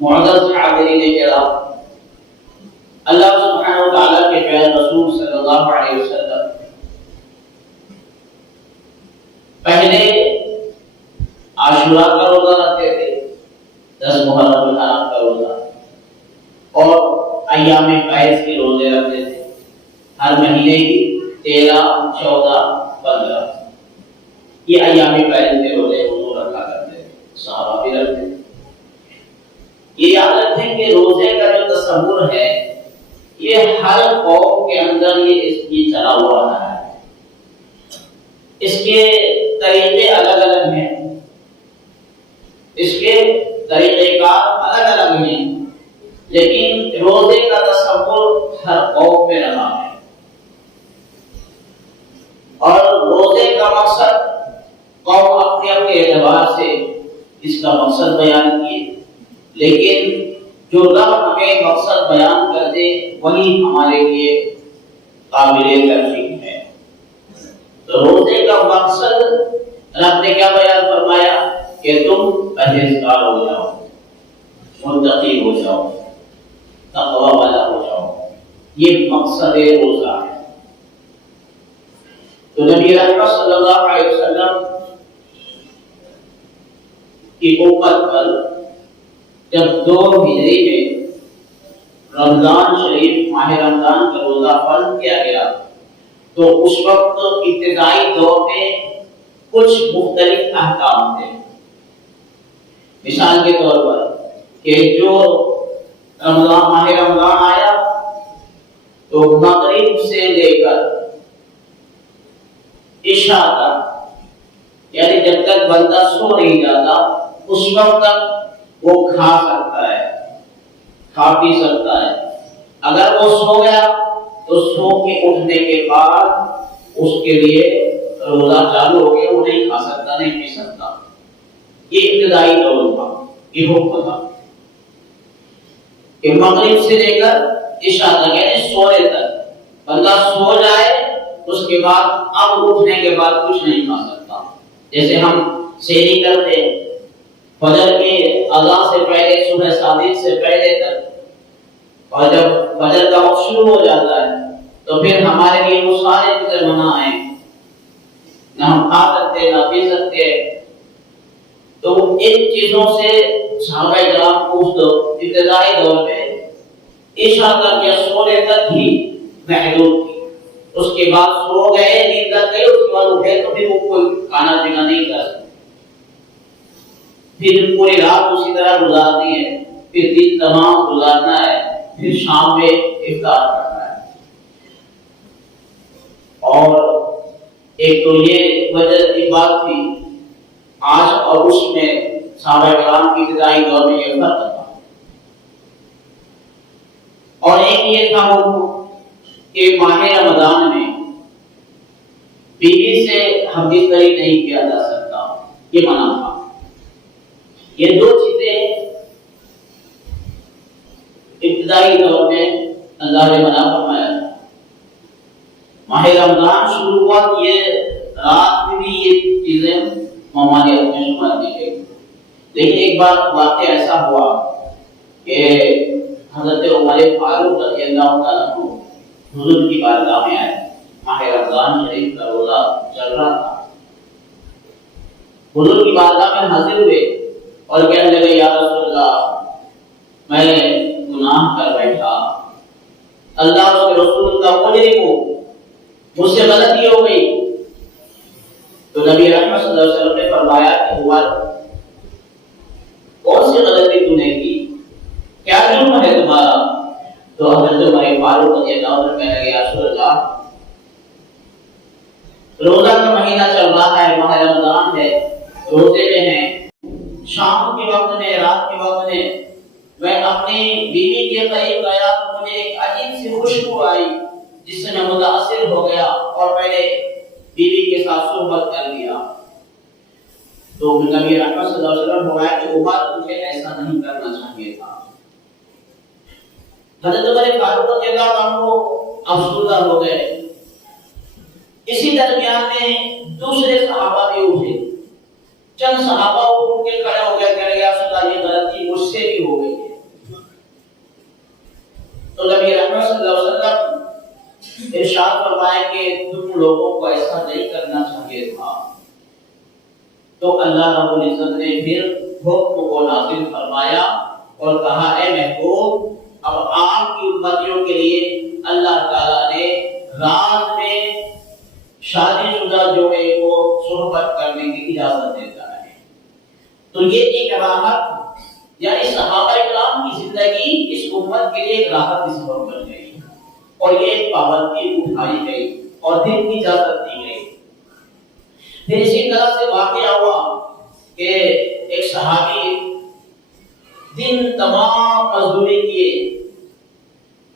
معزز حاضرین کرام، اللہ سبحانہ و تعالیٰ کے پیارے رسول صلی اللہ علیہ وسلم پہلے عاشورہ کا روزہ رکھتے تھے، 10 محرم الحرام کا روزہ، اور ایام بیض کے روزے رکھتے تھے، ہر مہینے کی 13، 14، 15 یہ ایام بیض کے روزے حضور رکھا کرتے تھے، صحابہ بھی رکھتے تھے۔ یہ یاد رکھیں کہ روزے کا جو تصور ہے یہ ہر قوم کے اندر یہ چلا ہوا رہا ہے، اس کے طریقے الگ الگ ہیں، اس کے طریقہ کار الگ الگ ہیں، لیکن روزے کا تصور ہر قوم میں رہا ہے۔ اور روزے کا مقصد قوم اپنے اپنے اعتبار سے اس کا مقصد بیان کیے، لیکن جو رب ہمیں مقصد بیان کر دے وہی ہمارے لیے قابل ترجیح ہے۔ تو روزے کا مقصد رب نے کیا بیان فرمایا کہ تم پرہیزگار ہو جاؤ، متقی ہو جاؤ، تقوی والا ہو جاؤ، یہ مقصد روزہ ہے۔ تو نبی رحمت صلی اللہ علیہ وسلم کی امت پر جب 2 ہجری میں رمضان شریف، ماہ رمضان کا روزہ فرض کیا گیا تو اس وقت ابتدائی دور میں کچھ مختلف احکام تھے۔ مثال کے طور پر کہ جو ماہ رمضان آیا تو مغرب سے لے کر عشاء تک، یعنی جب تک بندہ سو نہیں جاتا اس وقت تک وہ کھا سکتا ہے، کھا پی سکتا ہے۔ اگر وہ سو گیا تو سو کے اٹھنے کے بعد اس کے لیے روزہ چالو ہو گیا، وہ نہیں کھا سکتا، نہیں پی سکتا۔ یہ ابتدائی دور تھا، یہ حکم تھا کہ مغرب سے لے کر عشاء تک، یعنی سونے تک بندہ سو جائے اس کے بعد اب اٹھنے کے بعد کچھ نہیں کھا سکتا۔ جیسے ہم سحری کرتے ہیں فجر کے اذان سے پہلے، صبح صادق سے پہلے تک، اور جب فجر کا وقت شروع ہو جاتا ہے تو پھر ہمارے لیے وہ سارے چیزیں منع ہیں، نہ ہم کھا سکتے نہ پی سکتے۔ تو ان چیزوں سے صحابہ کرام کو ابتدائی دور میں عشاء تک یا سونے تک ہی محدود تھی۔ اس کے بعد سو گئے، نیند لگ گئی، اس کے بعد اٹھے تو پھر وہ کوئی کھانا پینا نہیں کر سکتے، پھر پوری رات اسی طرح گزارنی ہے، پھر دن تمام گزارنا ہے، پھر شام میں افطار کرنا ہے۔ اور ایک تو یہ وجہ کی بات تھی، آج اور اس میں صحابہ کرام کی ابتدائی دور میں یہ فرق تھا۔ اور ایک یہ تھا کہ ماہ رمضان میں بیوی سے ہمدردی نہیں کیا جا سکتا، یہ منع تھا۔ یہ 2 چیزیں ابتدائی دور میں اللہ نے منع فرمایا تھا۔ ماہ رمضان شروع ہوا، یہ رات میں بھی یہ چیزیں ممانعت میں شمار کی گئی، لیکن ایک بار واقعہ ایسا ہوا کہ حضرت عمر فاروق رضی اللہ تعالیٰ عنہ حضور کی بارگاہ میں آئے، ماہ رمضان شریف کا روزہ چل رہا تھا، حضور کی بارگاہ میں حاضر ہوئے اور کہنے لگے یا رسول اللہ میں گناہ کر بیٹھا، اللہ اس کے رسول کا مجرم ہوں، مجھ سے غلطی ہو گئی۔ تو نبی رحمت صلی اللہ علیہ وسلم نے فرمایا کہ عمر کون سی غلطی تو نے کی، کیا جرم ہے تمہارا؟ تو حضرت عمر فاروق رضی اللہ عنہ کہنے لگے یا رسول اللہ روزہ کا مہینہ چل رہا ہے، ماہ رمضان ہے، روزے میں ہیں، شام کے وقت میں، رات کے وقت میں اپنی بیوی کے قریب گیا تو مجھے ایک عجیب سی خوشبو آئی جس سے میں متاثر ہو گیا اور میں نے بیوی کے ساتھ صحبت کر لیا۔ تو نبی رحمت صلی اللہ علیہ وسلم فرمایا کہ عمر مجھے ایسا نہیں کرنا چاہیے تھا۔ حضرت عمر فاروق رضی اللہ عنہ افسردہ ہو گئے۔ اسی درمیان میں دوسرے صحابہ بھی اٹھے، چند صحابہ اٹھ کے کھڑے ہو گئے، کہنے لگے یا رسول اللہ یہ غلطی مجھ سے بھی ہو گئی ہے، صلی اللہ علیہ وسلم ارشاد فرمایا کہ تم لوگوں کو ایسا نہیں کرنا چاہیے تھا، تو اللہ رب العزت نے پھر حکم کو نازل فرمایا اور کہا اے محبوب اب آپ کی امتیوں کے لیے اللہ تعالیٰ نے رات میں شادی شدہ جوڑے کو صحبت کرنے کی اجازت دیتا ہے۔ تو یہ ایک راحت، یعنی صحابہ کرام کی زندگی اس امت کے لیے ایک راحت کی سبب بن گئی اور یہ ایک پابندی اٹھائی گئی اور دن کی اجازت دی گئی۔ پھر اسی طرح سے واقعہ ہوا کہ ایک صحابی دن تمام مزدوری کیے،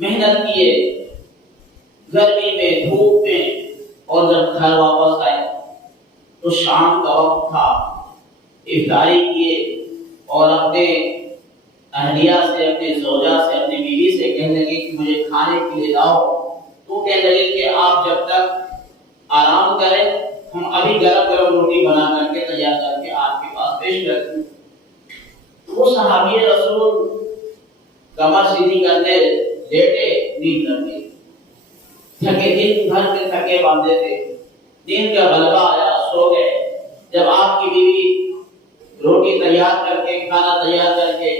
محنت کیے، گرمی میں دھوپ میں، اور جب گھر واپس آئے تو شام کا وقت تھا، افطاری کیے اور اپنے اہلیہ سے، اپنے زوجہ سے، اپنی بیوی سے کہنے لگے کہ مجھے کھانے کے لیے لاؤ۔ تو کہنے لگے کہ آپ جب تک آرام کریں ہم ابھی گرم گرم روٹی بنا کر کے تیار کر کے آپ کے پاس پیش کرتے ہیں۔ وہ صحابی رسول کمر سیدھی کرنے لیٹے، نیند لگ گئی، تھکے، دن بھر کے تھکے باندھے تھے، نیند کا غلبہ آیا، سو گئے۔ جب آپ کی بیوی روٹی تیار کر کے، کھانا تیار کر کے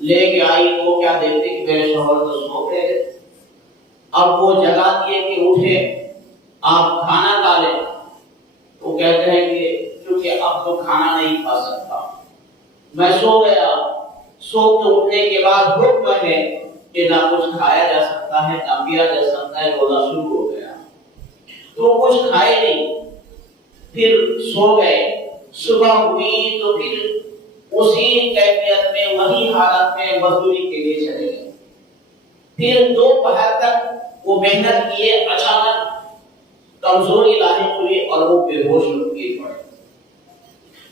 لے کے آئی تو کیا دیکھتے کہ میرے شوہر تو سو گئے۔ اب وہ جگا دیے کہ اٹھے آپ کھانا کھا لیں، وہ کہتے ہیں کہ کیونکہ اب تو کھانا نہیں کھا سکتا، میں سو گیا۔ سو کے اٹھنے کے بعد حکم ہے کہ نہ کچھ کھایا جا سکتا ہے نہ پیا جا سکتا ہے، روزہ شروع ہو گیا۔ تو کچھ کھائے نہیں، پھر سو گئے۔ صبح ہوئی تو پھر اسی کیفیت میں، وہی حالت میں مزدوری کے لیے چلے گئے۔ پھر دوپہر تک وہ محنت کیے، اچانک کمزوری لاحق ہوئی اور وہ بے ہوش گر پڑے۔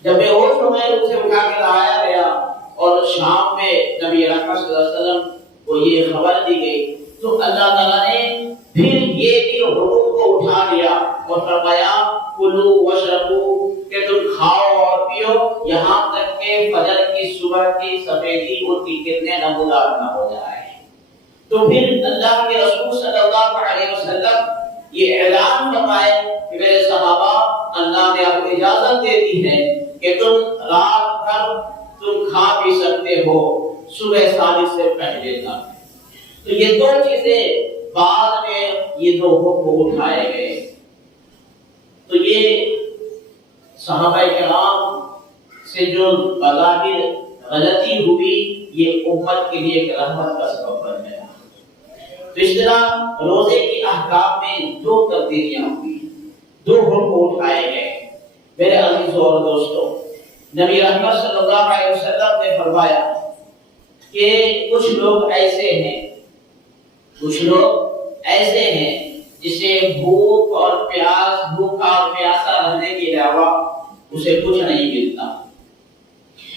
جب بے ہوش ہو گئے اسے اٹھا کے لایا گیا اور شام میں نبی اکرم صلی اللہ علیہ وسلم کو یہ خبر دی گئی تو اللہ تعالیٰ نے پھر یہ بھی حکم کو اٹھا لیا اور فرمایا کلو وشربو، کہ تم کھاؤ اور پیو یہاں تک کہ فجر کی صبح کی سفیدی ان کی کرنیں نمودار نہ ہو جائے۔ تو پھر اللہ کے رسول صلی اللہ علیہ وسلم یہ اعلان فرمائے کہ میرے صحابہ اللہ نے آپ کو اجازت دے دی ہے کہ تم رات بھر تم کھا پی سکتے ہو صبح صادق سے پہلے تک۔ تو یہ دو چیزیں بعد میں یہ دو حکم اٹھائے گئے۔ تو یہ صحابہ کرام سے جو بظاہر غلطی ہوئی یہ امت کے لیے ایک رحمت کا سبب بن گیا۔ تو اس طرح روزے کی احکام میں دو تبدیلیاں ہوئی، دو حکم اٹھائے گئے۔ میرے عزیزوں اور دوستوں، نبی احمد صلی اللہ علیہ وسلم نے فرمایا کہ کچھ لوگ ایسے ہیں جسے بھوک اور پیاس، بھوکا اور پیاسا رہنے کے علاوہ اسے کچھ نہیں ملتا۔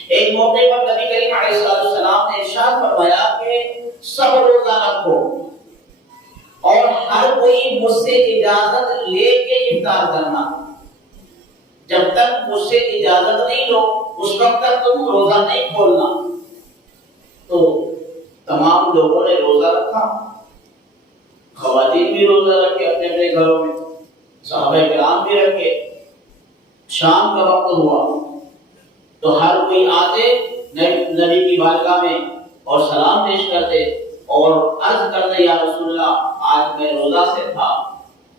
ایک موقع پر نبی کریم علیہ السلام نے ارشاد فرمایا کہ سب روزہ رکھو اور ہر کوئی مجھ سے اجازت لے کے افطار کرنا، جب تک مجھ سے اجازت نہیں لو اس وقت تک تم روزہ نہیں کھولنا۔ تو تمام لوگوں نے روزہ رکھا، خواتین بھی روزہ رکھے اپنے اپنے گھروں میں، صحابہ کرام بھی رکھے۔ شام کا وقت ہوا تو ہر کوئی آتے نبی کی بارگاہ میں اور سلام پیش کرتے اور عرض کرتے یا رسول اللہ آج میں روزہ سے تھا،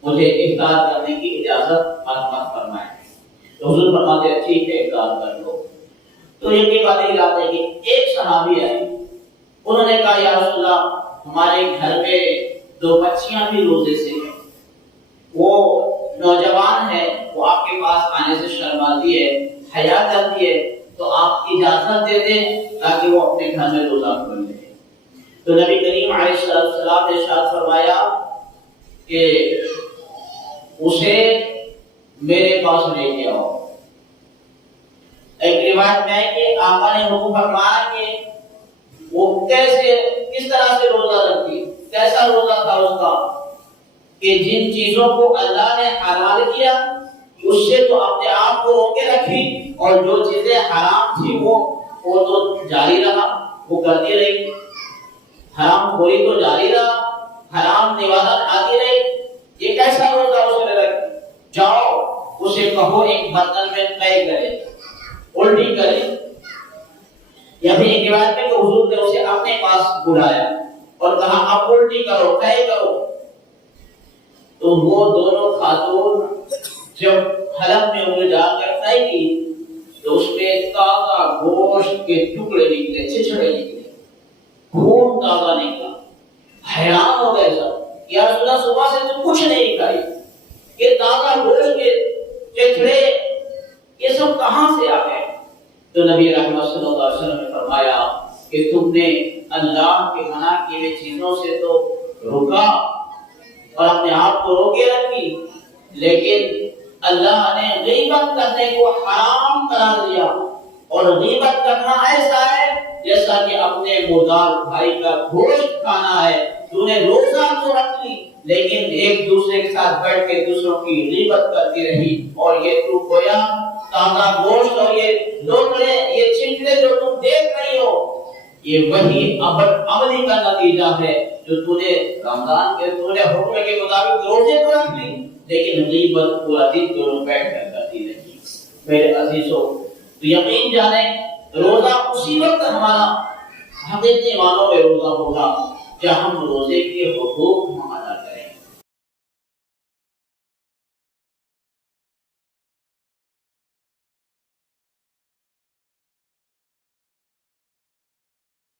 مجھے افطار کرنے کی اجازت مرحمت فرمائیں۔ تو حضور فرماتے ٹھیک ہے افطار کر لو۔ تو یہ بات یہ آتے کہ ایک صحابی آئے، انہوں نے کہا یا رسول اللہ ہمارے گھر میں دو بچیاں بھی روزے سے ہیں، وہ نوجوان ہے، وہ آپ کے پاس آنے سے شرماتی ہے، حیا کرتی ہے، تو آپ اجازت دے دیں تاکہ وہ اپنے گھر میں روزہ کھول لیں۔ تو نبی کریم علیہ السلام نے ارشاد فرمایا کہ اسے میرے پاس لے کے آؤ۔ ایک روایت میں ہے کہ آقا نے حکم فرمایا کہ وہ کس طرح سے روزہ رکھتی، کیسا روزہ تھا اس کا کہ جن چیزوں کو اللہ نے حلال کیا اس سے تو اپنے آپ کو روکے رکھی، اور جو چیزیں حرام تھی وہ تو جاری رہا، وہ کرتی رہی، حرام خوری تو جاری رہا، حرام نوازا کھاتی رہی، یہ کیسا روزہ اس نے رکھ؟ جاؤ اسے کہو ایک برتن میں قے کرے، الٹی کرے، یا پھر ایک روایت میں کہ حضور نے اسے اپنے پاس بلایا اور کہا اب الٹی کرو، قے کرو۔ تو وہ دونوں خاتون جب حلق میں انگلی ڈال کر قے کی تو اس میں تازہ گوشت کے ٹکڑے نکلے، چھچڑے نکلے، خون تازہ نکلا۔ حیران ہو گئے سب، یا رسول اللہ صبح سے تو کچھ نہیں کھائی، یہ تازہ گوشت کے چھچڑے یہ سب کہاں سے آ گئے؟ تو نبی رحمت صلی اللہ علیہ وسلم نے فرمایا کہ تم نے اللہ کے منع کی ہوئی چیزوں سے تو روکا اور اپنے آپ کو روکے رکھی، لیکن اللہ نے غیبت کرنے کو حرام قرار دیا۔ اور غیبت کرنا ایسا ہے جیسا کہ اپنے مردار بھائی کا گوشت کھانا ہے۔ تو نے روزہ تو رکھ لی لیکن ایک دوسرے کے ساتھ بیٹھ کے دوسروں کی غیبت کرتی رہی، اور یہ تو گویا تازہ گوشت اور یہ ٹکڑے، یہ چھچڑے جو تم دیکھ رہی ہو، یہ وہی عملی کا نتیجہ ہے جو تو نے رمضان کے تو نے حکم کے مطابق روزے تو رکھ لی لیکن غیبت پورا دن دونوں بیٹھ کر کرتی رہی۔ میرے عزیزو، تو یقین جانیں روزہ اسی وقت ہمارا حقیقی معنوں میں روزہ ہوگا جب ہم روزے کے حقوق